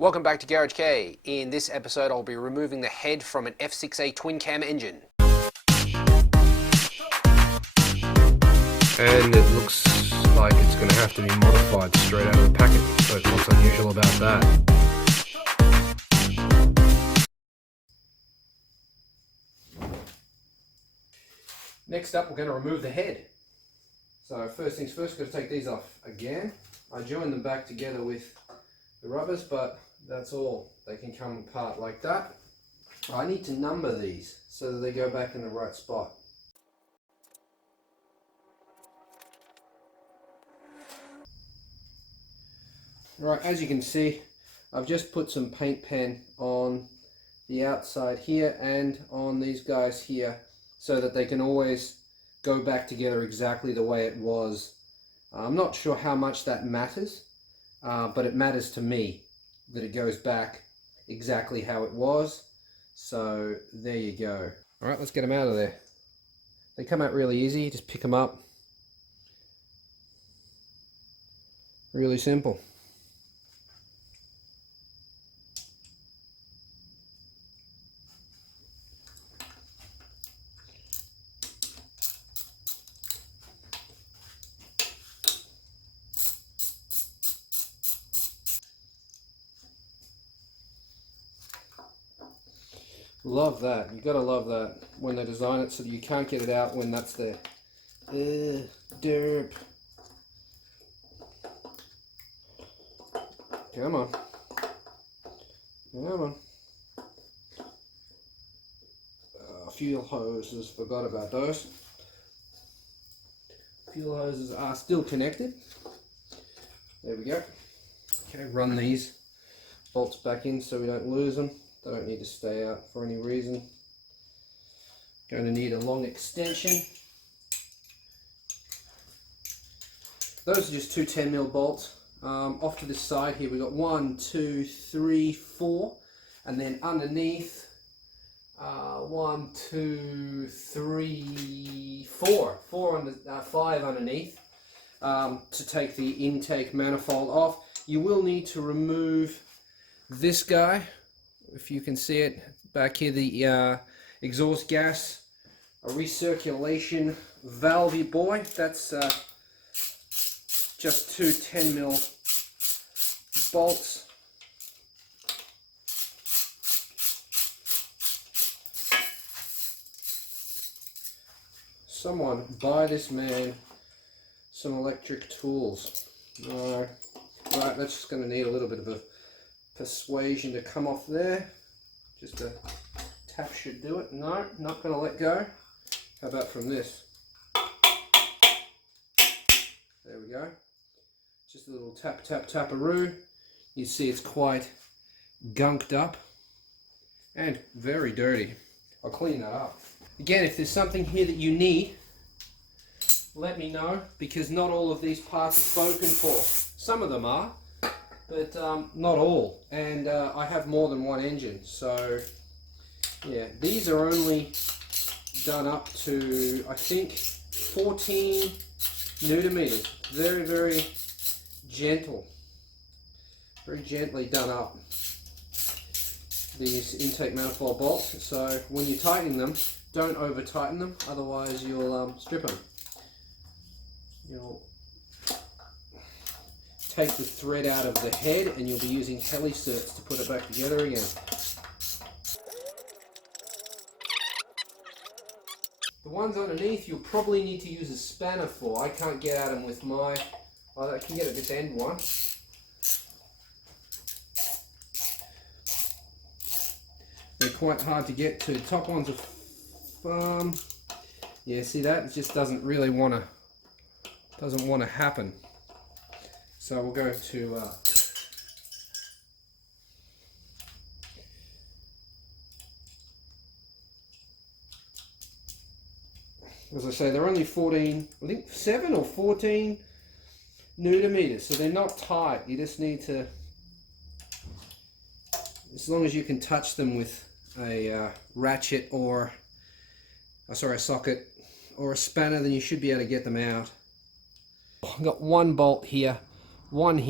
Welcome back to Garage K. In this episode I'll be removing the head from an F6a Twincam engine. And it looks like it's going to have to be modified straight out of the packet, so what's unusual about that? Next up we're going to remove the head. So first things first, got to take these off again. I joined them back together with the rubbers, but that's all. They can come apart like that. I need to number these so that they go back in the right spot. Right, as you can see, I've just put some paint pen on the outside here and on these guys here so that they can always go back together exactly the way it was. I'm not sure how much that matters, but it matters to me that it goes back exactly how it was. So there you go. Alright, let's get them out of there. They come out really easy, just pick them up. Really simple. Love that. You gotta love that when they design it so that you can't get it out when that's there. Derp. Come on. Come on. Fuel hoses, forgot about those. Fuel hoses are still connected. There we go. Okay, run these bolts back in so we don't lose them. They don't need to stay out for any reason. Going to need a long extension. Those are just two 10mm bolts. Off to this side here, we've got 1, 2, 3, 4, and then underneath 1, 2, 3, 4. 5 underneath to take the intake manifold off. You will need to remove this guy. If you can see it back here, the exhaust gas, a recirculation valve boy. That's just two 10mm bolts. Someone buy this man some electric tools. Right, that's just going to need a little bit of a persuasion to come off there. Just a tap should do it. No, not going to let go. How about from this? There we go. Just a little tap, tap, taparoo. You see it's quite gunked up and very dirty. I'll clean that up. Again, if there's something here that you need, let me know, because not all of these parts are spoken for. Some of them are, but not all, and I have more than one engine, so yeah, these are only done up to, I think, 14 newton-meters. Very, very gentle, very gently done up, these intake manifold bolts. So when you're tightening them, don't over tighten them, otherwise you'll strip them. You'll take the thread out of the head and you'll be using helicerts to put it back together again. The ones underneath you'll probably need to use a spanner for. I can't get at them with my... I can get at this end one. They're quite hard to get to. The top ones are... yeah, see that? It just doesn't really want to happen. So we'll go to as I say, they're only 14, I think 7 or 14 newton-meters, so they're not tight. You just need to, as long as you can touch them with a ratchet or, a socket or a spanner, then you should be able to get them out. I've got one bolt here, one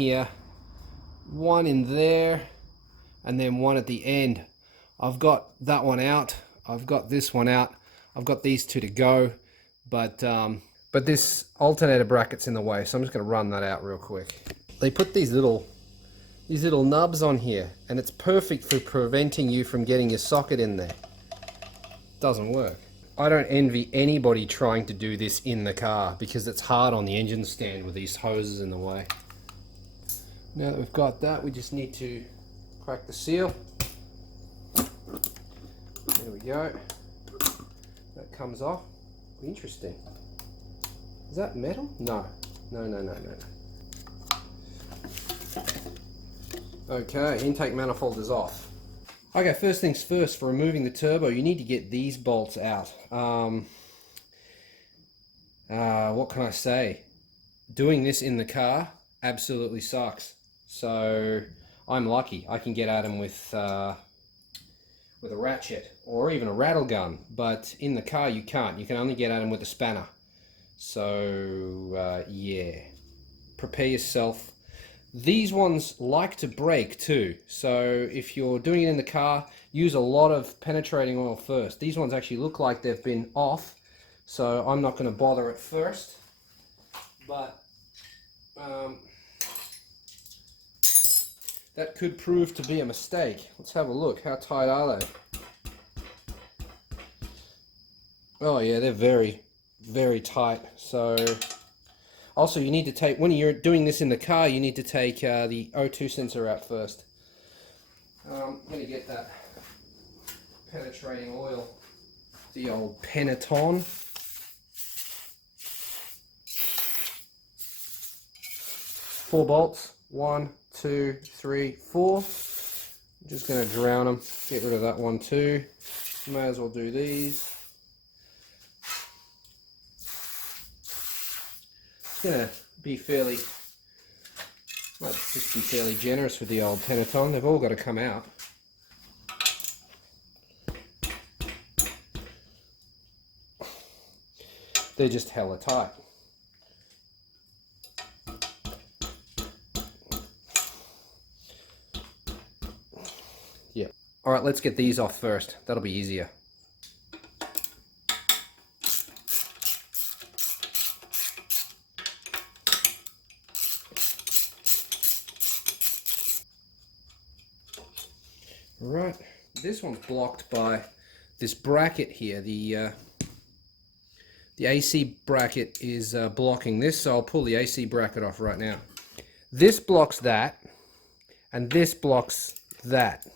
in there, and then one at the end. I've got that one out, I've got this one out, I've got these two to go, but this alternator bracket's in the way, so I'm just going to run that out real quick. They put these little nubs on here, and it's perfect for preventing you from getting your socket in there. Doesn't work. I don't envy anybody trying to do this in the car, because it's hard on the engine stand with these hoses in the way. Now that we've got that, we just need to crack the seal. There we go. That comes off. Interesting. Is that metal? No. No. Okay, intake manifold is off. Okay, first things first, for removing the turbo, you need to get these bolts out. What can I say? Doing this in the car absolutely sucks. So I'm lucky. I can get at them with a ratchet or even a rattle gun, but in the car you can't. You can only get at them with a spanner. So yeah, prepare yourself. These ones like to break too, so if you're doing it in the car, use a lot of penetrating oil first. These ones actually look like they've been off, so I'm not going to bother at first, but that could prove to be a mistake. Let's have a look. How tight are they? Oh yeah, they're very, very tight. So also you need to take, when you're doing this in the car, you need to take the O2 sensor out first. I'm going to get that penetrating oil, the old Peneton. Four bolts, 1, 2, 3, 4. I'm just going to drown them, get rid of that one too. May as well do these. It's going to be fairly, might just be fairly generous with the old Peneton. They've all got to come out. They're just hella tight. Yep. All right, let's get these off first. That'll be easier. Right, this one's blocked by this bracket here. The AC bracket is blocking this, so I'll pull the AC bracket off right now. This blocks that, and this blocks that.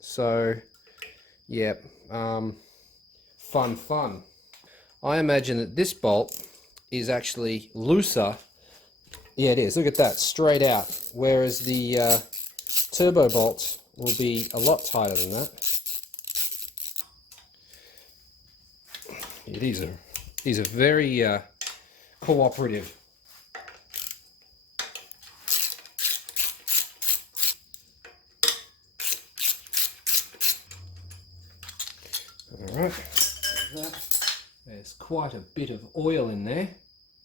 So, yeah, fun. I imagine that this bolt is actually looser. Yeah, it is. Look at that, straight out. Whereas the turbo bolts will be a lot tighter than that. Yeah, these are very cooperative. Alright, there's quite a bit of oil in there.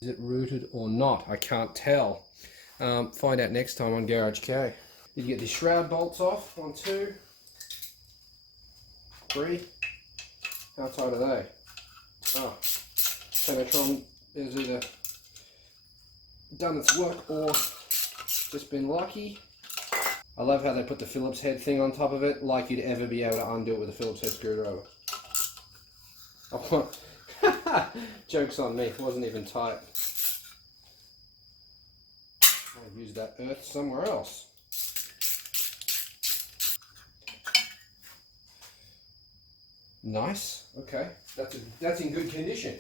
Is it rooted or not? I can't tell. Find out next time on Garage K. You get the shroud bolts off. 1, 2, 3. How tight are they? Oh, Penetron is either done its work or just been lucky. I love how they put the Phillips head thing on top of it, like you'd ever be able to undo it with a Phillips head screwdriver. Oh, joke's on me, it wasn't even tight. I'll use that earth somewhere else. Nice, okay, that's in good condition.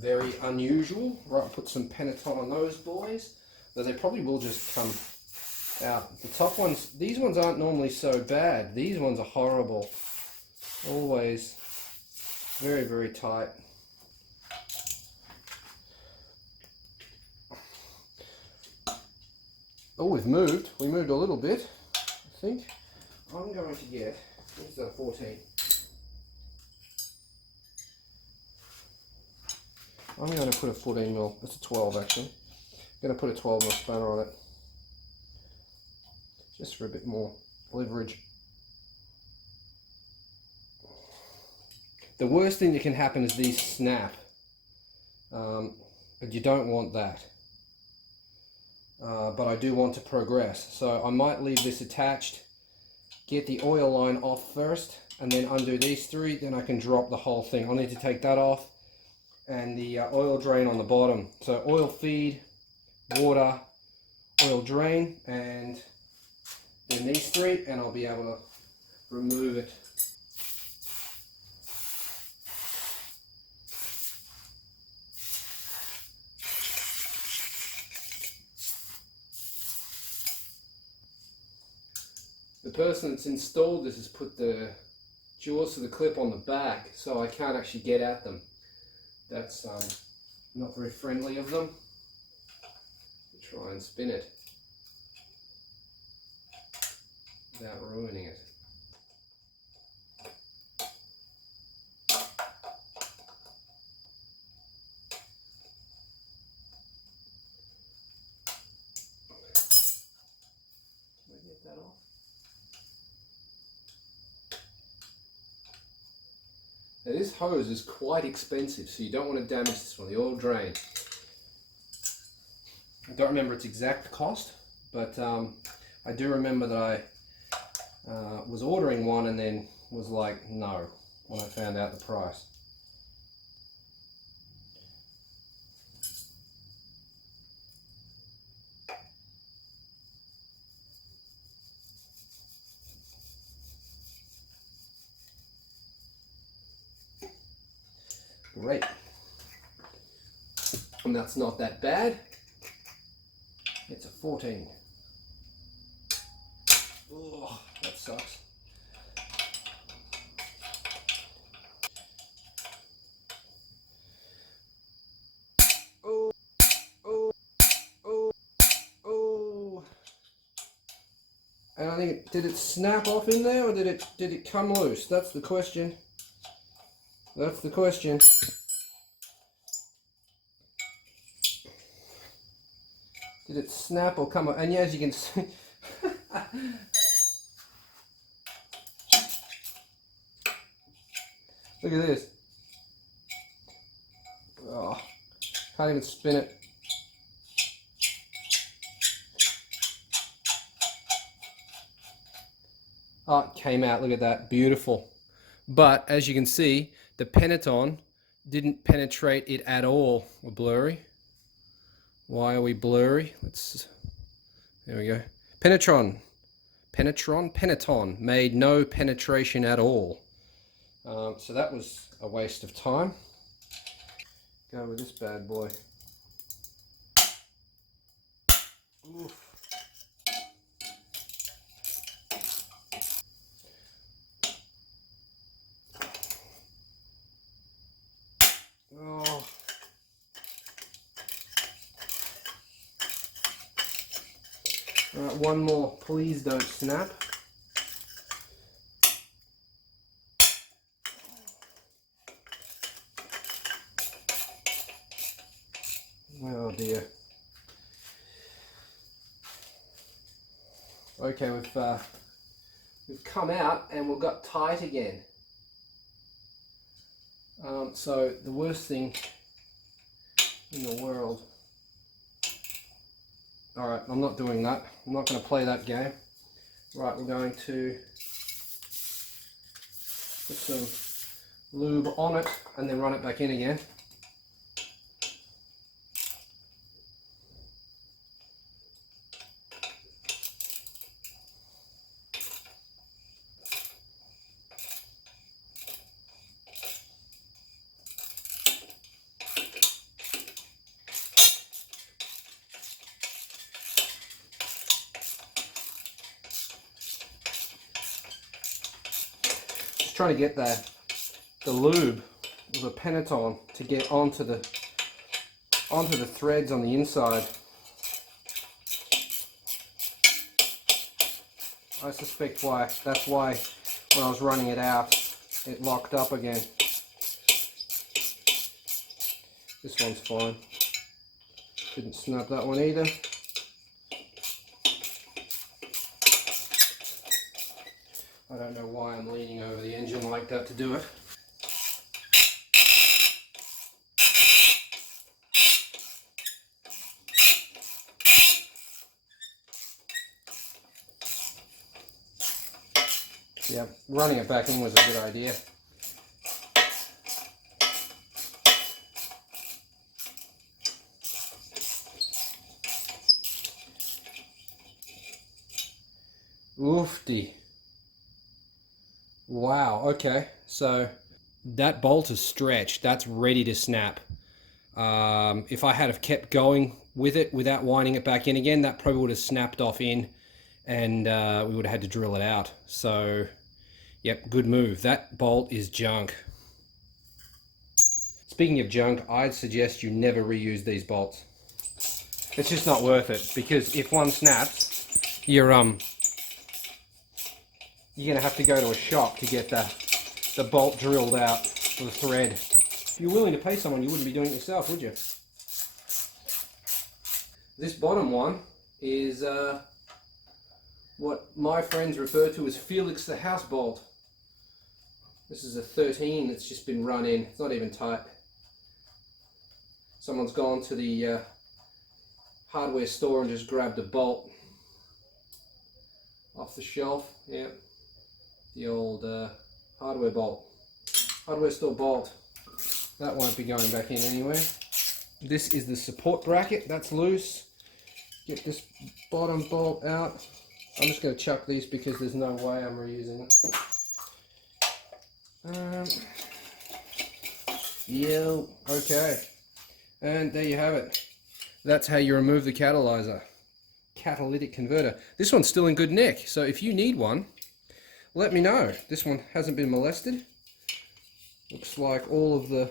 Very unusual. Right, put some Peneton on those boys, though they probably will just come out. The top ones, these ones aren't normally so bad. These ones are horrible. Always very, very tight. Oh, we moved a little bit, I think. I'm going to get, what's that, 14? I'm going to put a 14 mil, that's a 12 actually. I'm going to put a 12 mil spanner on it. Just for a bit more leverage. The worst thing that can happen is these snap, but you don't want that. But I do want to progress, so I might leave this attached, get the oil line off first, and then undo these three, then I can drop the whole thing. I'll need to take that off, and the oil drain on the bottom. So oil feed, water, oil drain, and then these three, and I'll be able to remove it. The person that's installed this has put the jaws of the clip on the back, so I can't actually get at them. That's not very friendly of them. Try and spin it without ruining it. Can I get that off? Now this hose is quite expensive, so you don't want to damage this one, the oil drain. I don't remember its exact cost, but I do remember that I was ordering one and then was like, no, when I found out the price. Great. And that's not that bad. It's a 14. Oh, that sucks. Oh, oh, oh, oh. And I think, did it snap off in there, or did it come loose? That's the question. That's the question. Did it snap or come up? And yeah, as you can see, look at this. Oh, can't even spin it. Oh, it came out. Look at that. Beautiful. But as you can see, the Peneton didn't penetrate it at all. We're blurry. Why are we blurry? There we go. Peneton made no penetration at all. So that was a waste of time. Go with this bad boy. Oof. Oh. Alright, one more. Please don't snap. Oh dear. Okay, we've come out and we've got tight again. So the worst thing in the world. Alright, I'm not doing that. I'm not going to play that game. Right, we're going to put some lube on it and then run it back in again. Trying to get the lube of the Peneton to get onto the threads on the inside. I suspect that's why when I was running it out it locked up again. This one's fine. Didn't snap that one either. I don't know why I'm leaning over the engine like that to do it. Yeah, running it back in was a good idea. Oofty. Wow, okay, so that bolt is stretched. That's ready to snap. If I had have kept going with it without winding it back in again, that probably would have snapped off in, and we would have had to drill it out. So, yep, good move. That bolt is junk. Speaking of junk, I'd suggest you never reuse these bolts. It's just not worth it, because if one snaps, you're gonna have to go to a shop to get the bolt drilled out for the thread. If you're willing to pay someone, you wouldn't be doing it yourself, would you? This bottom one is what my friends refer to as Felix the house bolt. This is a 13 that's just been run in. It's not even tight. Someone's gone to the hardware store and just grabbed a bolt off the shelf. Yeah, the old hardware bolt, hardware store bolt. That won't be going back in anywhere. This is the support bracket, that's loose. Get this bottom bolt out. I'm just going to chuck these because there's no way I'm reusing it. Yeah, okay. And there you have it. That's how you remove the catalyzer. Catalytic converter. This one's still in good nick, so if you need one, let me know. This one hasn't been molested. Looks like all of the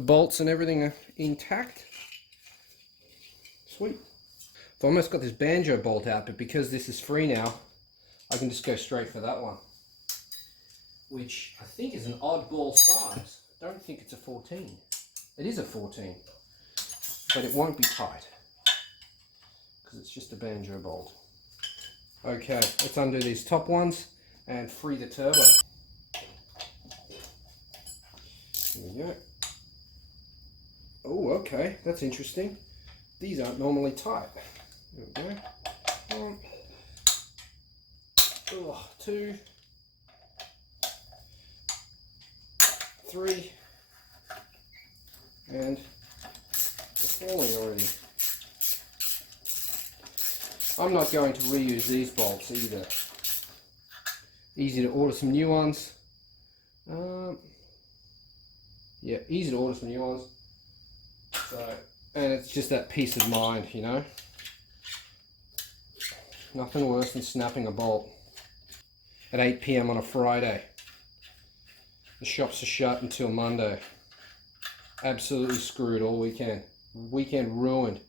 bolts and everything are intact. Sweet. I've almost got this banjo bolt out, but because this is free now, I can just go straight for that one, which I think is an oddball size. I don't think it's a 14. It is a 14, but it won't be tight because it's just a banjo bolt. Okay, let's undo these top ones and free the turbo. Here we go. Oh, okay, that's interesting. These aren't normally tight. There we go. One, oh, 2, 3, and they're falling already. I'm not going to reuse these bolts either. Easy to order some new ones. Yeah, easy to order some new ones. So, and it's just that peace of mind, you know. Nothing worse than snapping a bolt at 8 PM on a Friday. The shops are shut until Monday. Absolutely screwed all weekend. Weekend ruined.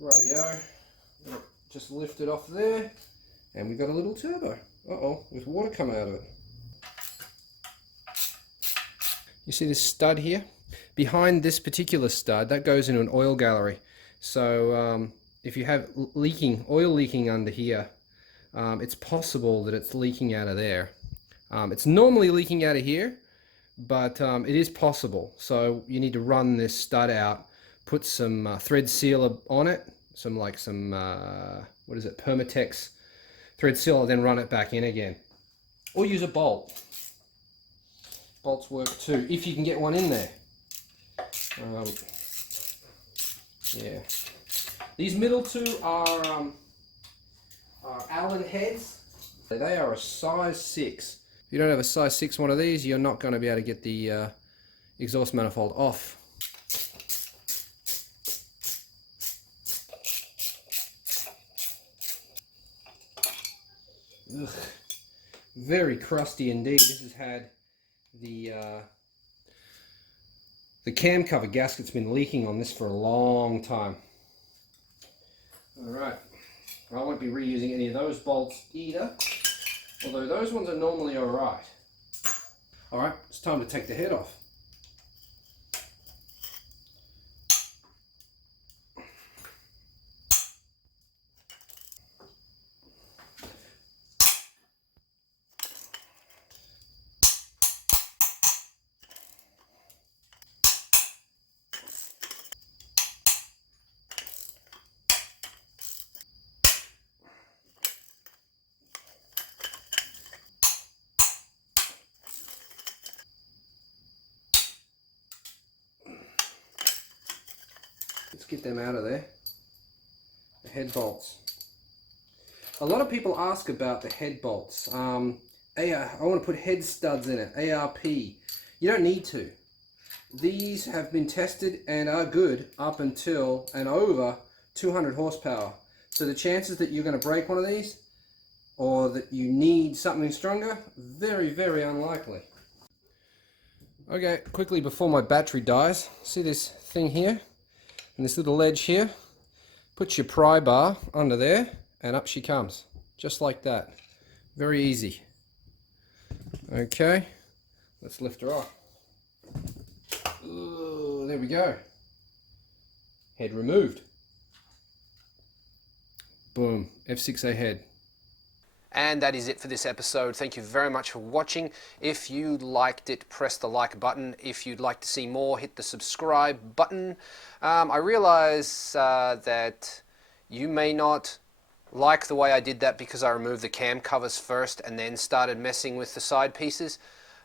Rightio. Just lift it off there, and we've got a little turbo. Uh-oh, with water coming out of it. You see this stud here? Behind this particular stud, that goes into an oil gallery. So if you have oil leaking under here, it's possible that it's leaking out of there. It's normally leaking out of here, but it is possible. So you need to run this stud out, put some thread sealer on it, what is it, Permatex thread sealer, then run it back in again. Or use a bolt. Bolts work too, if you can get one in there. Yeah. These middle two are Allen heads. They are a size 6. If you don't have a size 6 one of these, you're not going to be able to get the exhaust manifold off. Ugh. Very crusty indeed. This has had the cam cover gasket's been leaking on this for a long time. Alright, I won't be reusing any of those bolts either, although those ones are normally alright. Alright, it's time to take the head off. get them out of there. The head bolts. A lot of people ask about the head bolts. I want to put head studs in it, ARP. You don't need to. These have been tested and are good up until and over 200 horsepower. So the chances that you're going to break one of these or that you need something stronger, very, very unlikely. Okay, quickly before my battery dies, see this thing here and this little ledge here? Put your pry bar under there and up she comes, just like that. Very easy. Okay, let's lift her off. Ooh, there we go. Head removed. Boom, F6a head. And that is it for this episode. Thank you very much for watching. If you liked it, press the like button. If you'd like to see more, hit the subscribe button. I realize that you may not like the way I did that because I removed the cam covers first and then started messing with the side pieces,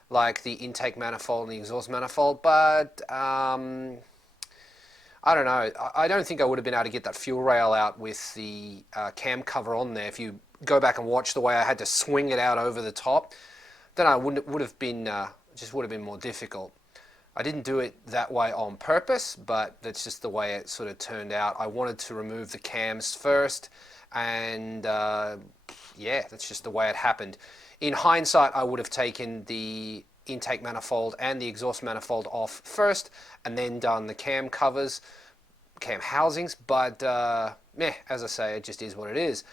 like the intake manifold and the exhaust manifold, but I don't know. I don't think I would have been able to get that fuel rail out with the cam cover on there. If you go back and watch the way I had to swing it out over the top, then I would have been more difficult. I didn't do it that way on purpose, but that's just the way it sort of turned out. I wanted to remove the cams first, and yeah, that's just the way it happened. In hindsight, I would have taken the intake manifold and the exhaust manifold off first and then done the cam covers, cam housings, but as I say, it just is what it is.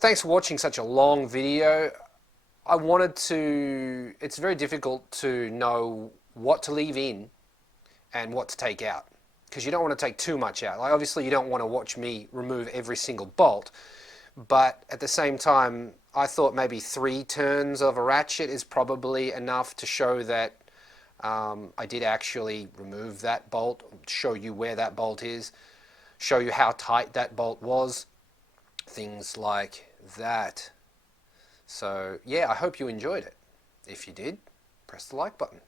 Thanks for watching such a long video. It's very difficult to know what to leave in and what to take out, because you don't want to take too much out. Like, obviously you don't want to watch me remove every single bolt, but at the same time, I thought maybe 3 turns of a ratchet is probably enough to show that I did actually remove that bolt, show you where that bolt is, show you how tight that bolt was, things like that. So yeah, I hope you enjoyed it. If you did, press the like button.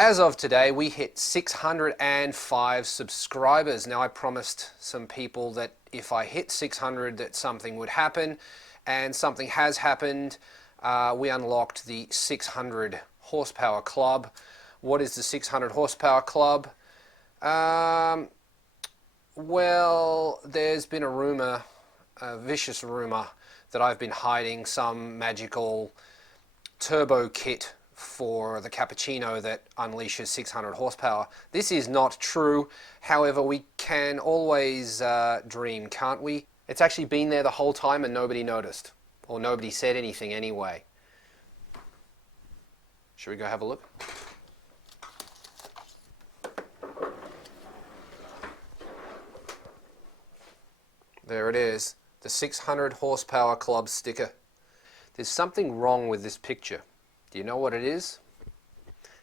As of today, we hit 605 subscribers. Now, I promised some people that if I hit 600 that something would happen, and something has happened. We unlocked the 600 horsepower club. What is the 600 horsepower club? Well, there's been a rumor, a vicious rumor, that I've been hiding some magical turbo kit for the cappuccino that unleashes 600 horsepower. This is not true. However, we can always dream, can't we? It's actually been there the whole time and nobody noticed, or nobody said anything anyway. Should we go have a look? There it is, the 600 horsepower club sticker. There's something wrong with this picture. Do you know what it is?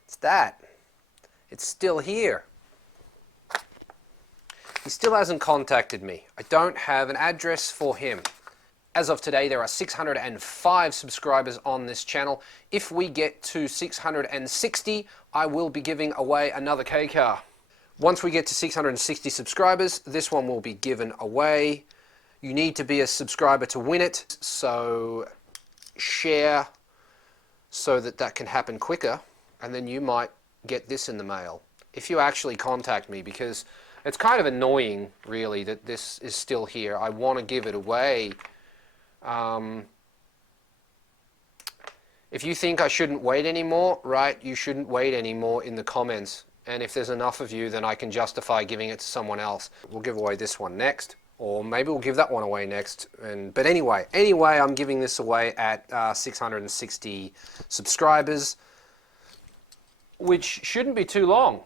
It's that. It's still here. He still hasn't contacted me. I don't have an address for him. As of today, there are 605 subscribers on this channel. If we get to 660, I will be giving away another K-car. Once we get to 660 subscribers, this one will be given away. You need to be a subscriber to win it, so share so that that can happen quicker, and then you might get this in the mail if you actually contact me, because it's kind of annoying really that this is still here. I want to give it away. If you think I shouldn't wait anymore, right, you shouldn't wait anymore in the comments, and if there's enough of you, then I can justify giving it to someone else. We'll give away this one next, or maybe we'll give that one away next. But anyway, I'm giving this away at 660 subscribers, which shouldn't be too long.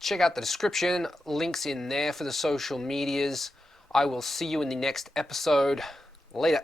Check out the description, links in there for the social medias. I will see you in the next episode. Later.